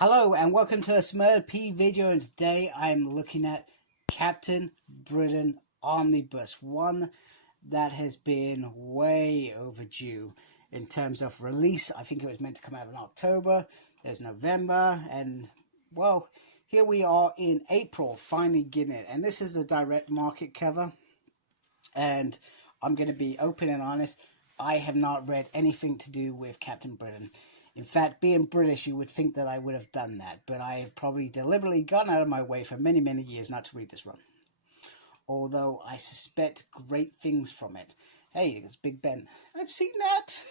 Hello and welcome to a Smurd P video, and today I'm looking at Captain Britain Omnibus, one that has been way overdue in terms of release. I think it was meant to come out in October, there's November, and well, here we are in April finally getting it. And this is the direct market cover, and I'm going to be open and honest, I have not read anything to do with Captain Britain. In fact, being British, you would think that I would have done that, but I have probably deliberately gone out of my way for many, many years not to read this run. Although I suspect great things from it. Hey, it's Big Ben. I've seen that.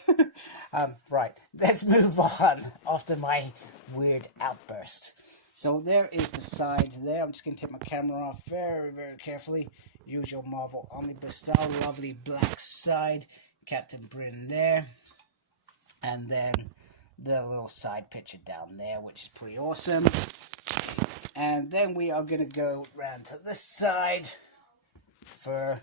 Right, let's move on after my weird outburst. So there is the side there. I'm just going to take my camera off very, very carefully. Usual Marvel Omnibus style. Lovely black side. Captain Britain there. And then the little side picture down there, which is pretty awesome. And then we are going to go round to this side for...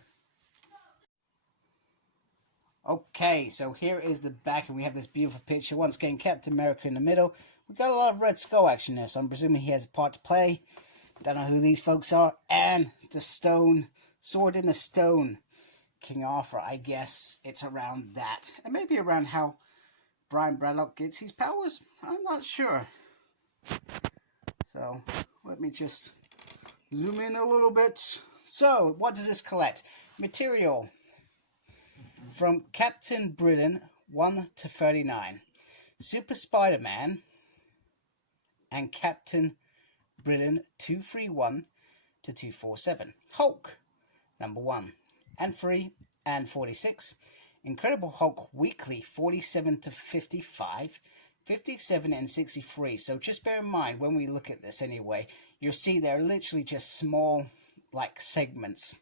Okay, so here is the back, and we have this beautiful picture. Once again, Captain America in the middle. We've got a lot of Red Skull action there, so I'm presuming he has a part to play. Don't know who these folks are. And the stone, sword in the stone. King Arthur, I guess it's around that. And maybe around how Brian Bradlock gets his powers? I'm not sure. So, let me just zoom in a little bit. So, what does this collect? Material from Captain Britain 1 to 39. Super Spider-Man and Captain Britain 231 to 247. Hulk number 1 and 3 and 46. Incredible Hulk Weekly 47 to 55, 57 and 63. So just bear in mind when we look at this anyway, you'll see they're literally just small like segments.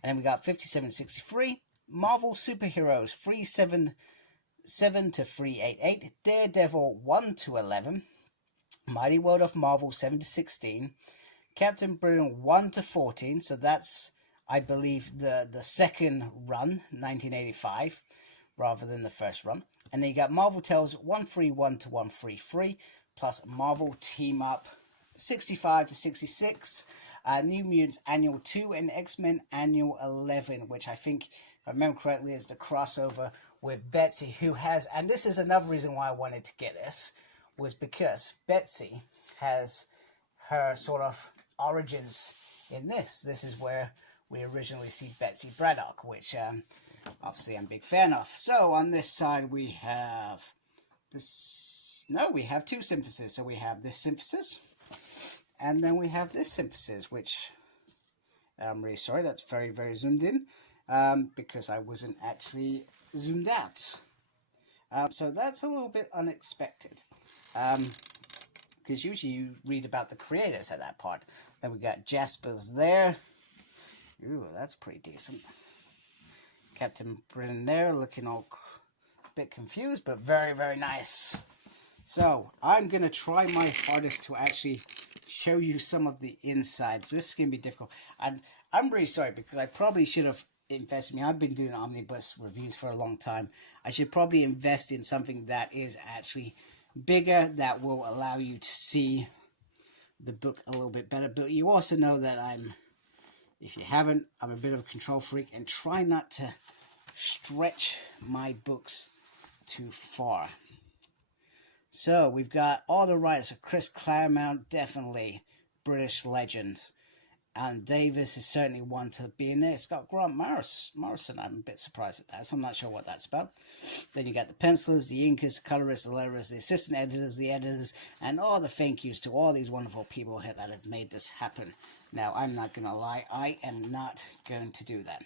And then we got 57 and 63. Marvel Superheroes 377 to 388. Daredevil 1 to 11. Mighty World of Marvel 7 to 16. Captain Britain 1 to 14. So that's, I believe, the second run, 1985, rather than the first run. And then you got Marvel Tales 131 to 133, plus Marvel Team Up 65 to 66, New Mutants Annual 2, and X-Men Annual 11, which I think, if I remember correctly, is the crossover with Betsy, who has, and this is another reason why I wanted to get this, was because Betsy has her sort of origins in this. This is where we originally see Betsy Braddock, which obviously I'm a big fan of. So on this side we have this, no, we have two syntheses. So we have this synthesis, and then we have this synthesis, which I'm really sorry, that's very, very zoomed in, because I wasn't actually zoomed out. So that's a little bit unexpected, because usually you read about the creators at that part. Then we got Jasper's there. Ooh, that's pretty decent. Captain Britain there, looking all a bit confused, but very, very nice. So, I'm going to try my hardest to actually show you some of the insides. This is going to be difficult. And I'm really sorry, because I probably should have invested. I've been doing Omnibus reviews for a long time. I should probably invest in something that is actually bigger, that will allow you to see the book a little bit better. But you also know that if you haven't, I'm a bit of a control freak and try not to stretch my books too far. So we've got all the writers of Chris Claremont, definitely British legend. And Davis is certainly one to be in there. It's got Grant Morrison. I'm a bit surprised at that, so I'm not sure what that's about. Then you got the pencilers, the inkers, the colorists, the letterers, the assistant editors, the editors, and all the thank yous to all these wonderful people here that have made this happen. Now, I'm not going to lie, I am not going to do that.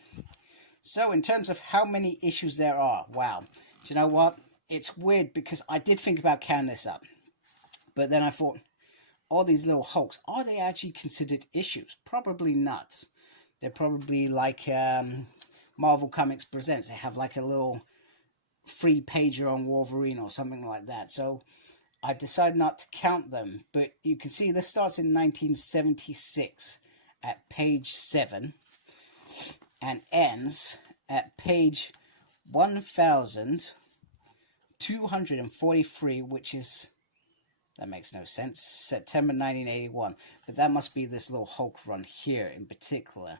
So, in terms of how many issues there are, wow. Do you know what? It's weird because I did think about counting this up. But then I thought, all these little Hulks, are they actually considered issues? Probably not. They're probably like Marvel Comics Presents. They have like a little free pager on Wolverine or something like that. So I've decided not to count them. But you can see this starts in 1976 at page 7 and ends at page 1243, which is That makes no sense. September 1981. But that must be this little Hulk run here in particular.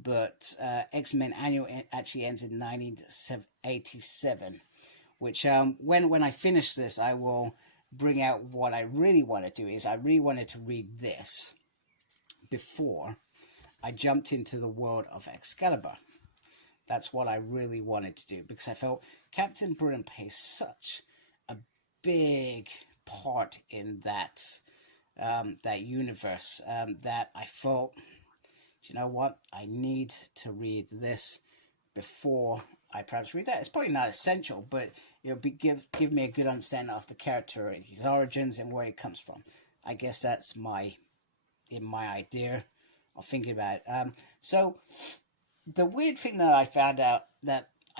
But X-Men Annual actually ends in 1987. Which, when I finish this, I will bring out what I really want to do. Is I really wanted to read this before I jumped into the world of Excalibur. That's what I really wanted to do. Because I felt Captain Britain plays such a big part in that that universe, that I felt, you know what, I need to read this before I perhaps read that. It's probably not essential, but it'll give me a good understanding of the character, his origins, and where he comes from. I guess that's my idea of thinking about it. So the weird thing that I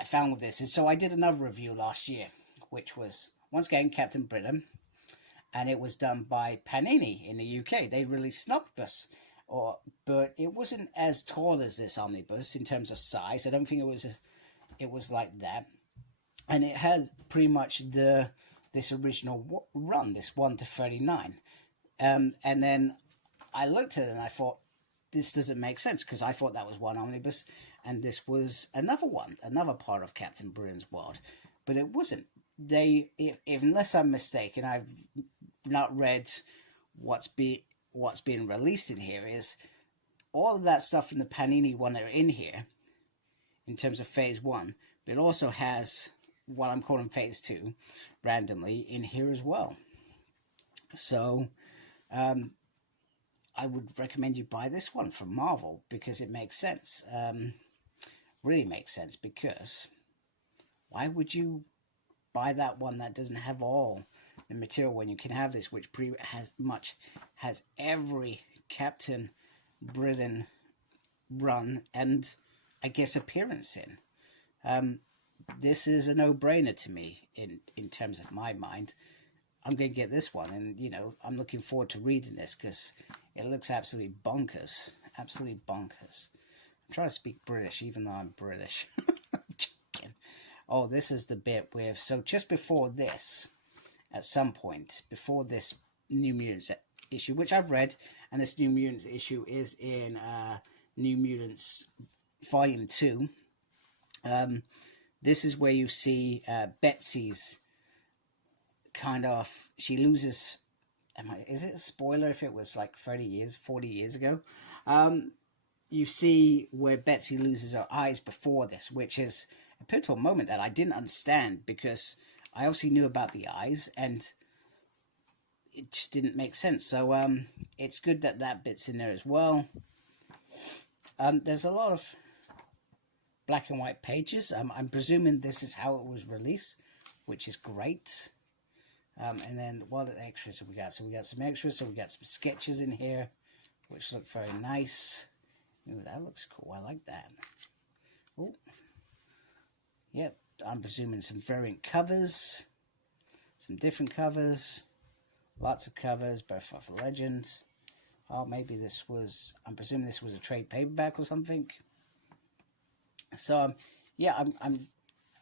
found with this is, so I did another review last year, which was once again Captain Britain. And it was done by Panini in the UK. They released an omnibus, but it wasn't as tall as this omnibus in terms of size. I don't think it was like that. And it has pretty much this original run, this 1 to 39. And then I looked at it and I thought, this doesn't make sense, because I thought that was one omnibus and this was another one, another part of Captain Britain's world. But it wasn't. Unless I'm mistaken, I've not read what's being released in here, is all of that stuff in the Panini one are in here in terms of phase 1, but it also has what I'm calling phase 2 randomly in here as well. So I would recommend you buy this one from Marvel, because it makes sense. Really makes sense, because why would you buy that one that doesn't have all the material when you can have this, which has every Captain Britain run and I guess appearance in. This is a no-brainer to me in terms of my mind. I'm going to get this one, and you know, I'm looking forward to reading this because it looks absolutely bonkers. Absolutely bonkers. I'm trying to speak British even though I'm British. Oh, this is the bit with, so just before this, at some point, before this New Mutants issue, which I've read, and this New Mutants issue is in New Mutants Volume 2. This is where you see Betsy's kind of, she loses, is it a spoiler if it was like 30 years, 40 years ago? You see where Betsy loses her eyes before this, which is a pivotal moment that I didn't understand, because I obviously knew about the eyes and it just didn't make sense. So it's good that that bit's in there as well. There's a lot of black and white pages. I'm presuming this is how it was released, which is great. And then what extras have we got? So we got some extras. So we got some sketches in here, which look very nice. Ooh, that looks cool. I like that. Oh, yep. I'm presuming some variant covers, some different covers, lots of covers, both of Legends. Oh, maybe this was, I'm presuming this was a trade paperback or something. So, yeah, I'm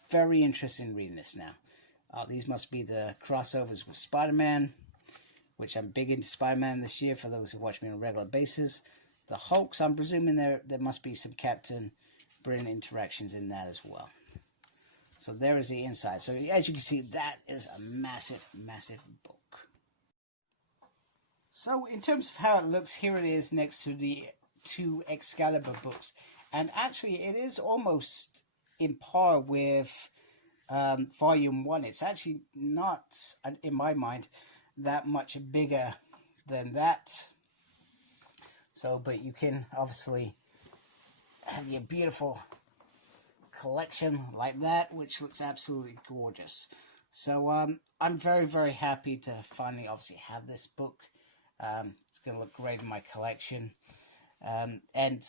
very interested in reading this now. These must be the crossovers with Spider-Man, which I'm big into Spider-Man this year for those who watch me on a regular basis. The Hulks, I'm presuming there must be some Captain Britain interactions in that as well. So there is the inside. So as you can see, that is a massive, massive book. So in terms of how it looks, here it is next to the 2 Excalibur books. And actually, it is almost in par with Volume 1. It's actually not, in my mind, that much bigger than that. So, but you can obviously have your beautiful collection like that, which looks absolutely gorgeous. So I'm very, very happy to finally obviously have this book. It's going to look great in my collection. And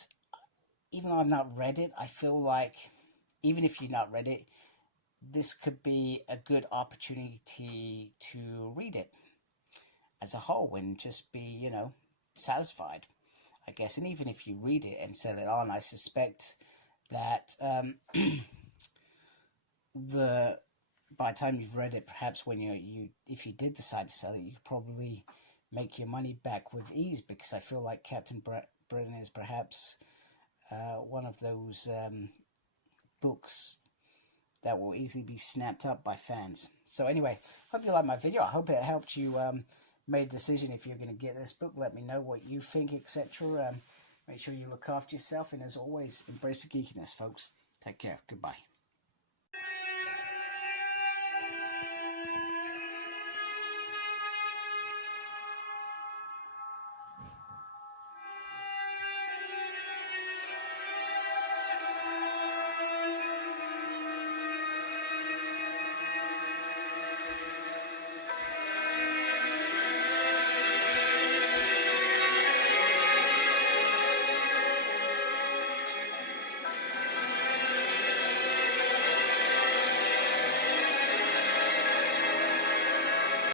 even though I've not read it, I feel like even if you've not read it, this could be a good opportunity to read it as a whole and just be, you know, satisfied, I guess. And even if you read it and sell it on, I suspect that the by the time you've read it, perhaps when if you did decide to sell it, you could probably make your money back with ease, because I feel like Captain Britain is perhaps one of those books that will easily be snapped up by fans. So anyway, hope you liked my video. I hope it helped you make a decision if you're going to get this book. Let me know what you think, etc. Make sure you look after yourself, and as always, embrace the geekiness, folks. Take care. Goodbye.